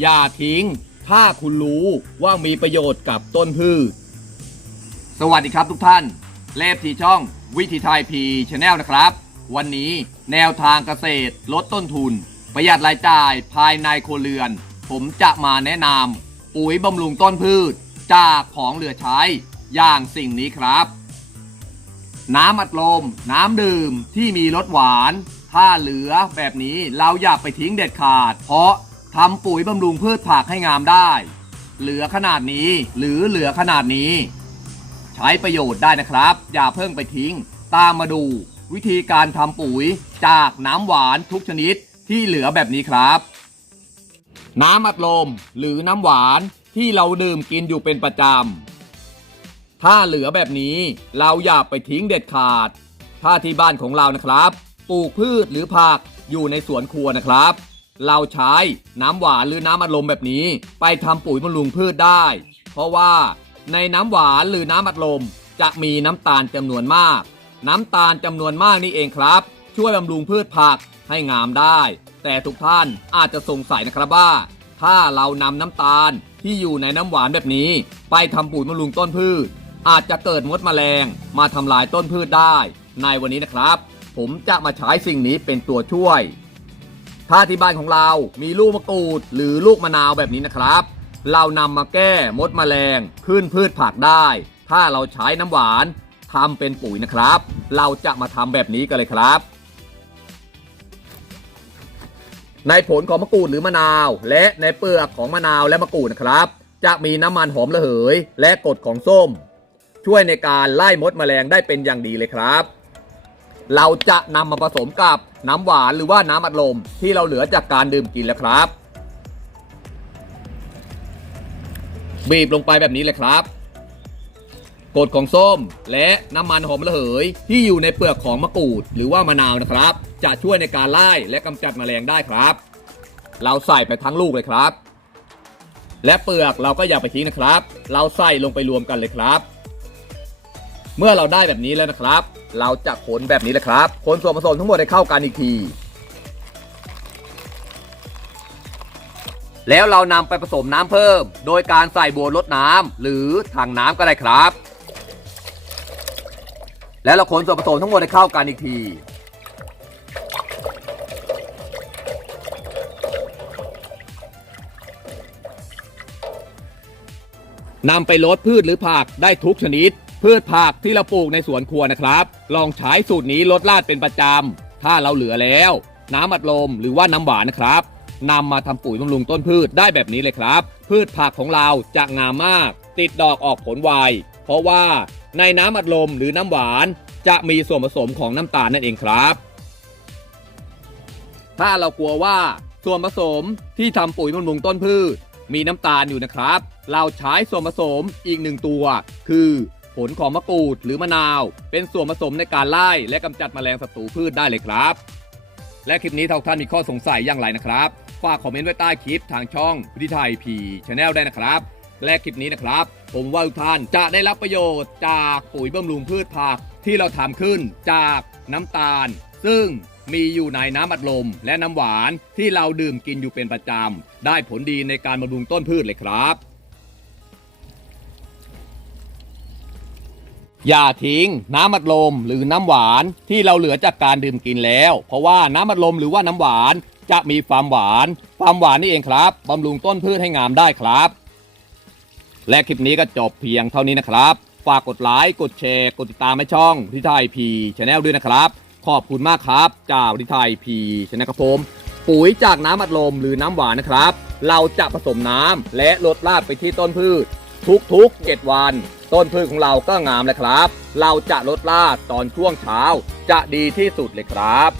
อย่าทิ้ง ถ้าคุณรู้ว่ามีประโยชน์กับต้นพืช สวัสดีครับทุกท่าน เลฟทีช่องวิถีไทยพีชแนลนะครับ วันนี้แนวทางเกษตร ลดต้นทุน ประหยัดรายจ่ายภายในครัวเรือน ผมจะมาแนะนำปุ๋ยบำรุงต้นพืช จากของเหลือใช้ อย่างสิ่งนี้ครับ น้ำอัดลม น้ำดื่มที่มีรสหวาน ถ้าเหลือแบบนี้เราอย่าไปทิ้งเด็ดขาด เพราะ ทำปุ๋ยบำรุงพืชผักให้งามได้ เหลือขนาดนี้หรือเหลือขนาดนี้ ใช้ประโยชน์ได้นะครับ อย่าเพิ่งไปทิ้ง ตามมาดู วิธีการทำปุ๋ยจากน้ำหวานทุกชนิดที่เหลือแบบนี้ครับ น้ำอัดลมหรือน้ำหวานที่เราดื่มกินอยู่เป็นประจำ ถ้าเหลือแบบนี้เราอย่าไปทิ้งเด็ดขาด ถ้าที่บ้านของเรานะครับ ปลูกพืชหรือผักอยู่ในสวนครัวนะครับ เราใช้น้ำหวานหรือน้ำอัดลมแบบนี้ ไปทำปุ๋ยบำรุงพืชได้ เพราะว่าในน้ำหวานหรือน้ำอัดลมจะมีน้ำตาลจำนวนมาก น้ำตาลจำนวนมากนี่เองครับ ช่วยบำรุงพืชผักให้งามได้ แต่ทุกท่านอาจจะสงสัยนะครับว่า ถ้าเรานำน้ำตาลที่อยู่ในน้ำหวานแบบนี้ ไปทำปุ๋ยบำรุงต้นพืช อาจจะเกิดมดแมลง มาทำลายต้นพืชได้ ในวันนี้นะครับ ผมจะมาใช้สิ่งนี้เป็นตัวช่วย ถ้าที่บ้านของเรามีลูกมะกรูด หรือลูกมะนาวแบบนี้นะครับ เรานำมาแก้มดแมลงขึ้นพืชผักได้ ถ้าเราใช้น้ำหวานทำเป็นปุ๋ยนะครับ เราจะมาทำแบบนี้กันเลยครับ ในผลของมะกรูดหรือมะนาว และในเปลือกของมะนาวและมะกรูดนะครับ จะมีน้ำมันหอมระเหย และกรดของส้ม ช่วยในการไล่มดแมลงได้เป็นอย่างดีเลยครับ เราจะนำมาผสมกับน้ำหวานหรือว่าน้ำอัดลมที่เราเหลือจากการดื่มกินแล้วครับ บีบลงไปแบบนี้เลยครับกรดของส้ม และน้ำมันหอมระเหย ที่อยู่ในเปลือกของมะกรูด หรือว่ามะนาวนะครับ จะช่วยในการไล่และกำจัดแมลงได้ครับ เราใส่ไปทั้งลูกเลยครับ และเปลือกเราก็อย่าไปทิ้งนะครับ เราใส่ลงไปรวมกันเลยครับ เมื่อเราได้แบบนี้แล้วนะครับ เราจะขนแบบนี้แหละครับคนส่วนผสมทั้งหมดให้เข้ากันอีกที แล้วเรานำไปผสมน้ำเพิ่ม โดยการใส่บัวลดน้ำหรือถังน้ำก็ได้ครับ แล้วเราคนส่วนผสมทั้งหมดให้เข้ากันอีกทีนำไปลดพืชหรือผักได้ทุกชนิด พืชผักที่เราปลูกในสวนครัวนะครับ ลองใช้สูตรนี้ลดลาดเป็นประจำ ถ้าเราเหลือแล้ว น้ำอัดลมหรือว่าน้ำหวานนะครับนำมาทำปุ๋ยบำรุงต้นพืชได้แบบนี้เลยครับ พืชผักของเราจะงามมาก ติดดอกออกผลไวเพราะว่าในน้ำอัดลมหรือน้ำหวานจะมีส่วนผสมของน้ำตาลนั่นเองครับ ถ้าเรากลัวว่าส่วนผสมที่ทำปุ๋ยบำรุงต้นพืช มีน้ำตาลอยู่นะครับ เราใช้ส่วนผสมอีกหนึ่งตัว คือ ผลของมะกรูดหรือมะนาว เป็นส่วนผสมในการไล่และกำจัดแมลงศัตรูพืชได้เลยครับ และคลิปนี้ถ้าท่านมีข้อสงสัยอย่างไรนะครับ ฝากคอมเมนต์ไว้ใต้คลิปทางช่องวิทยไทยพีชแนลได้นะครับ และคลิปนี้นะครับ ผมว่าทุกท่านจะได้รับประโยชน์จากปุ๋ยบำรุงพืชผักที่เราทำขึ้นจากน้ำตาล ซึ่งมีอยู่ในน้ำอัดลมและน้ำหวานที่เราดื่มกินอยู่เป็นประจำ ได้ผลดีในการบำรุงต้นพืชเลยครับ อย่าทิ้งน้ำอัดลมหรือน้ำหวานที่เราเหลือจากการดื่มกินแล้ว เพราะว่าน้ำอัดลมหรือว่าน้ำหวานจะมีความหวาน ความหวานนี่เองครับบำรุงต้นพืชให้งามได้ครับ และคลิปนี้ก็จบเพียงเท่านี้นะครับ ฝากกดไลค์กดแชร์กดติดตามให้ช่องทิไทยพีชแนลด้วยนะครับ ขอบคุณมากครับจากทิไทยพีชแนลครับผมปุ๋ยจากน้ำอัดลมหรือน้ำหวานนะครับ เราจะผสมน้ำและลดราดไปที่ต้นพืช ทุกๆ 7 วัน ต้นพืชของเราก็งามเลยครับ เราจะลดราตอนช่วงเช้า จะดีที่สุดเลยครับ